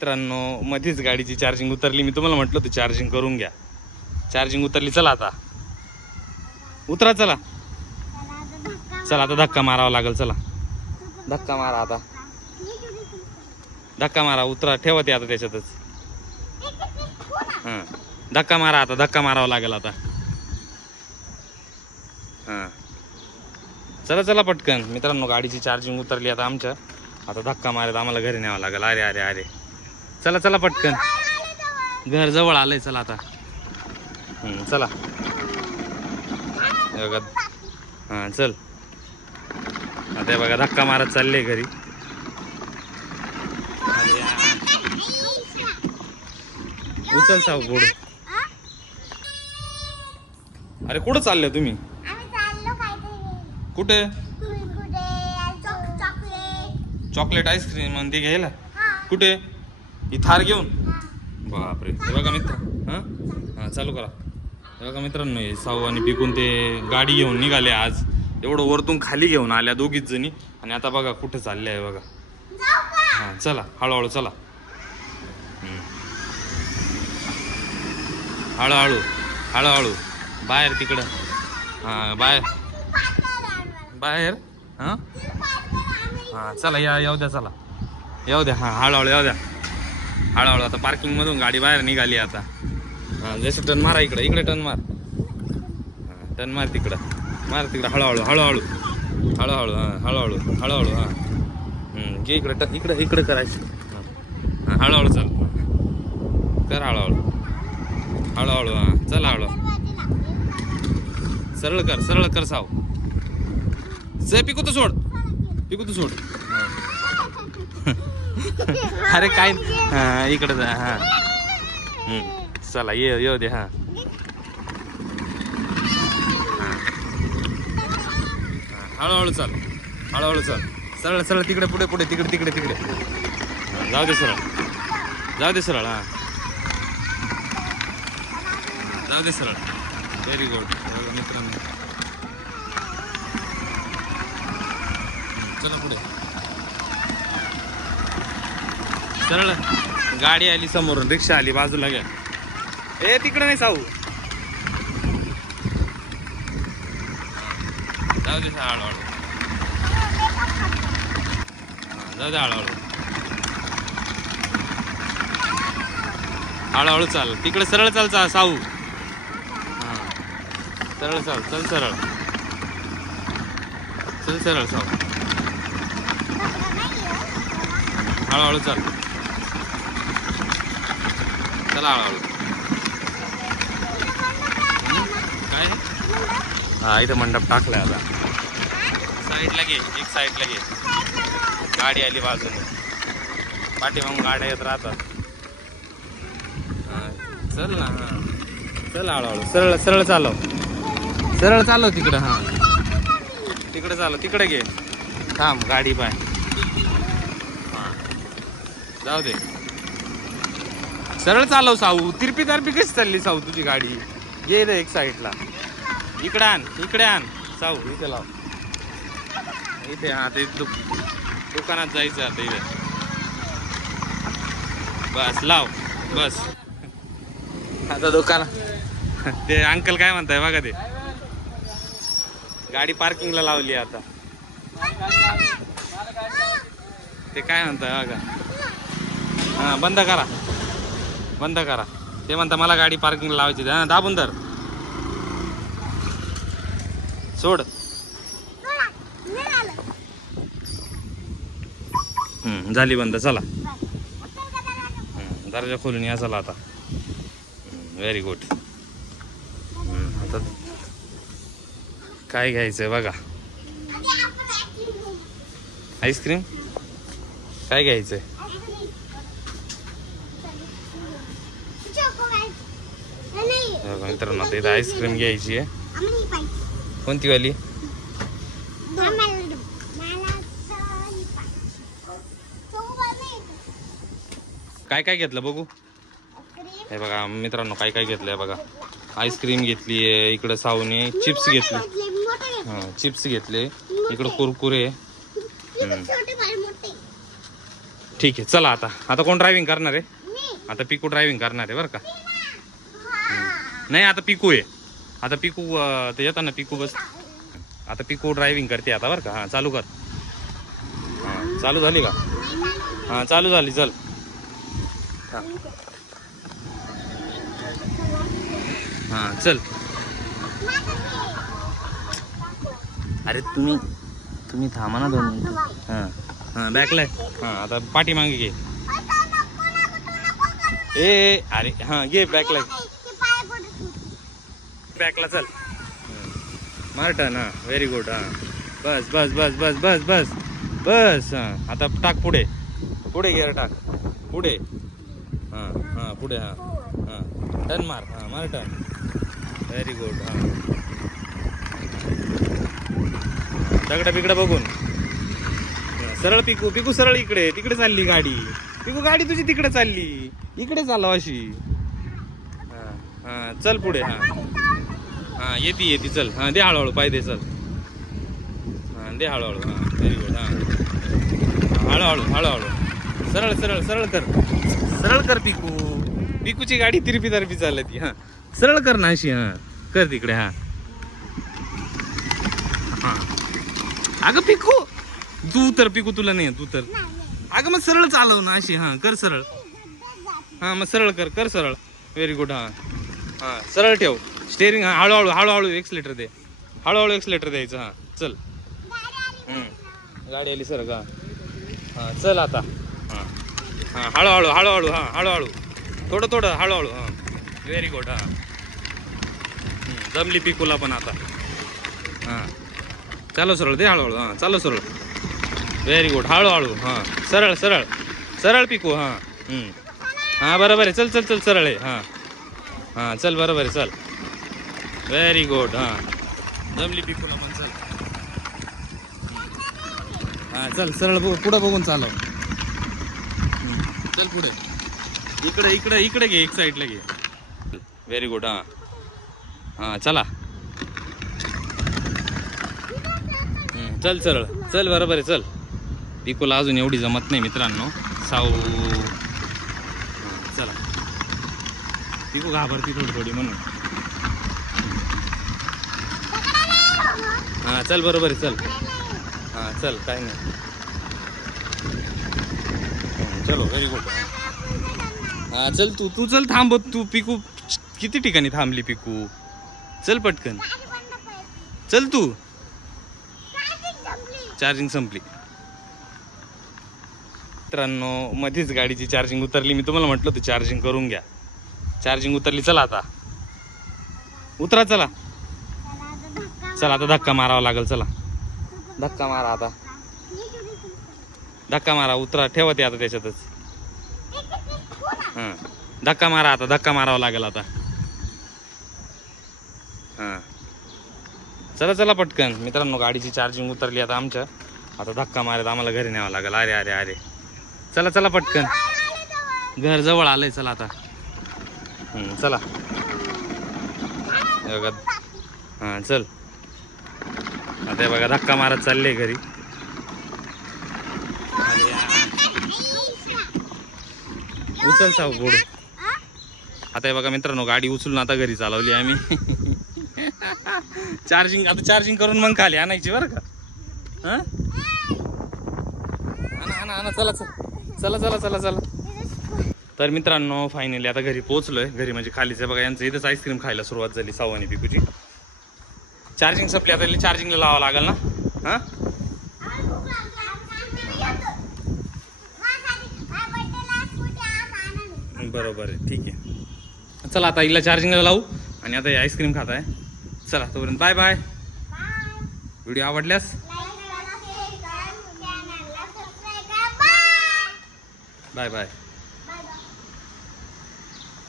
मित्रांनो मध्येच गाडीची चार्जिंग उतरली. मी तुम्हाला म्हटलं होतं चार्जिंग करून घ्या. चार्जिंग उतरली. चला आता उतरा. चला चला आता धक्का मारावा लागेल. चला धक्का मारा. आता धक्का मारा. उतरा. ठेवा ते आता त्याच्यातच. हां धक्का मारा. आता धक्का मारावा लागेल आता. हां चला चला पटकन. मित्रांनो गाडीची चार्जिंग उतरली आता आमच्या. आता धक्का मारत आम्हाला घरी न्यावं लागेल. अरे अरे अरे चला चला पटकन. घर जवळ आलंय. चला आता. चला बघा. हां चल आता बघा धक्का मारत चालले घरी. उचल साव गोड. अरे कुठं चालले तुम्ही? कुठे? चॉकलेट आईस्क्रीम मध्ये घ्यायला. कुठे? ही थार घेऊन. बापरे. हे बघा मित्र. हां हां चालू करा. हे बघा मित्रांनो साऊ आणि पिकून ते गाडी घेऊन निघाले आज. एवढं वरतून खाली घेऊन आल्या दोघीच जणी. आणि आता बघा कुठे चालले आहे बघा. हां चला हळूहळू चला. हळूहळू हळूहळू बाहेर तिकडं. हां बाहेर बाहेर. हां हां चला येऊ द्या. चला येऊ द्या. हां हळूहळू येऊ द्या. हळूहळू. आता पार्किंगमधून गाडी बाहेर निघाली आता. हां जसं टर्न मारा. इकडे इकडे टर्न मार. हां टर्न मार तिकडं. मार तिकडं. हळूहळू हळूहळू हळूहळू. हां हळूहळू हळूहळू. हां घे इकडं इकडं इकडं करायचं. हां हळूहळू चल. कर हळूहळू हळूहळू. हां चल हळू. सरळ कर साव. पिकू तर सोड. पिकू तर सोड. अरे काय. हां इकडं जा. हां चला येऊ दे. हां हळूहळू चाल. हळूहळू चाल. सरळ तिकडे पुढे पुढे तिकडे तिकडे तिकडे. जाऊ दे सरळ. जाऊ दे सरळ. हां जाऊ दे सरळ. व्हेरी गुड मित्रांनो. चला पुढे. सरळ. गाडी आली समोरून. रिक्षा आली बाजूला घ्या. ए तिकडे नाही साऊ. जाऊ दे हळूहळू. जाऊ दे हळूहळू. हळूहळू चाल. तिकडे सरळ चाल साऊ. हां सरळ चाल. चल सरळ. चल सरळ साऊ. हळूहळू चाल. चला हळूहळू. काय? हा इथं मंडप टाकलाय आता. साईडला घे. एक साईडला घे. गाडी आली बाजूने. पाठीमागून गाड्या येत राहतात. हां चल ना. हां चल हळूहळू. सरळ चालव. सरळ चालव तिकडं. हां तिकडे चालव. तिकडे घे. थांब गाडी पाय. हां जाऊ दे. सरळ चालव साऊ. तिरपी कशी चालली साऊ तुझी गाडी? घे रे एक साईडला. इकडे आण. इकडे आण साऊ. इथे लाव. इथे. हां ते दुकानात जायचं आता. इथे बस लाव. बस आता दुकानात. ते अंकल काय म्हणताय बघा. ते गाडी पार्किंगला लावली आता. ते काय म्हणताय बघा. हां बंद करा. बंद करा. ते म्हणता मला गाडी पार्किंगला लावायची. हां दाबून धर. सोड. झाली बंद. चला दर्जा खोलून या. चला आता. Very good. आता काय घ्यायचंय बघा. आईस्क्रीम काय घ्यायचंय? मित्रांनो आता इथं आईस्क्रीम घ्यायची आहे. कोणती वाली? काय काय घेतलं बघू. हे बघा मित्रांनो काय काय घेतलंय बघा. आईस्क्रीम घेतली आहे. इकडं साऊने चिप्स घेतले. हां चिप्स घेतले. इकडं कुरकुरे. ठीक आहे चला आता कोण ड्रायव्हिंग करणार आहे? आता पिकू ड्रायव्हिंग करणार आहे बरं का. नाही आता पिकू आहे. आता पिकू ते येताना पिकू बस. आता पिकू ड्रायव्हिंग करते आता बरं का. हां चालू कर. हां चालू झाली का? हां चालू झाली चल. हां हां चल. अरे तुम्ही थांबा ना 2 मिनिटं. हां हां बॅकला. हां आता पाठीमागे घे. ए अरे हां घे बॅकला. बॅकला चल. मार्टन हां व्हेरी गुड. हां बस बस बस बस बस बस बस. हां आता टाक पुढे. पुढे गिअर टाक. पुढे. हां हां पुढे. हां हां टर्न मार. हां मार टर्न. Very good. हां दगडा बिगडा बघून सरळ. पिकू सरळ इकडे. तिकडे चालली गाडी. पिकू गाडी तुझी तिकडे चालली. इकडे चालव अशी. हां हां चल पुढे. हां हां येते चल. हां दे हळूहळू पाय दे चल. हां दे हळूहळू. हां व्हेरी गुड. हां हळूहळू सरळ सरळ सरळ कर. सरळ कर पिकूची गाडी तिरपी चालती. हां सरळ कर ना अशी. हां कर तिकडे. हां हां अगं पिकू तू तर पिकू तुला नाही तू तर. अगं मग सरळ चालव ना अशी. हां कर सरळ. हां मग सरळ कर सरळ. Very good. हां हां सरळ ठेव स्टेअरिंग. हां हळूहळू एक्सलेटर दे. हळूहळू एक्सलेटर द्यायचं. हां चल. गाडी आली सर का. हां चल आता. हां हां हळूहळू. हां हळूहळू थोडं हळूहळू. हां व्हेरी गुड. हां जमली पिकूला पण आता. हां चालो सरळ दे हळूहळू. हां चालो सरळ. Very good. हळूहळू. हां सरळ पिकू. हां हां बरोबर आहे. चल सरळ आहे. हां हां चल बरोबर आहे. चल व्हेरी गुड. हां जमली पिकूला पण. चल हां चल सरळ पुढं बघून चालव. चल पुढे. इकडे घे. एक साईडला घे. Very good. हां हां चला. चल सरळ. चल बरोबर आहे. चल पिकूला अजून एवढी जमत नाही मित्रांनो. साऊ चला. पिकू घाबरती थोडी म्हणून. हां चल बरोबर आहे. चल हां चल काही नाही. चलो व्हेरी गुड. हां चल तू चल थांब. तू पिकू किती ठिकाणी थांबली पिकू. चल पटकन चल. तू चार्जिंग संपली मित्रांनो. मध्येच गाडीची चार्जिंग उतरली. मी तुम्हाला म्हटलं होतं चार्जिंग करून घ्या. चार्जिंग उतरली. चला आता उतरा. चला आता धक्का मारावा लागेल. चला धक्का मारा. आता धक्का मारा. उतरा. ठेवा ते आता त्याच्यातच. हां धक्का मारा. आता धक्का मारावा लागेल आता. हां चला पटकन मित्रांनो. गाडीची चार्जिंग उतरली आता आमच्या. आता धक्का मारत आम्हाला घरी न्यावं लागेल. अरे चला पटकन. घर जवळ आलंय. चला आता. चला बघा. हां चल आता बघा धक्का मारत चालले घरी. उचल साऊ गोड. आता हे बघा मित्रांनो गाडी उचलून आता घरी चालवली आम्ही. चार्जिंग करून मग खाली आणायची बरं का. हां आणा चला. तर मित्रांनो फायनली आता घरी पोहोचलोय. घरी म्हणजे खालीच आहे बघा. यांचं इथंच आईस्क्रीम खायला सुरुवात झाली. साऊ आणि पिकूची. चार्जिंग संपली. आता चार्जिंगला लावावं लागेल ना. हां बरोबर आहे. ठीक आहे चला आता हिला चार्जिंगला लावू. आणि आता हे आईस्क्रीम खात आहे. चला तोपर्यंत बाय. व्हिडिओ आवडल्यास बाय.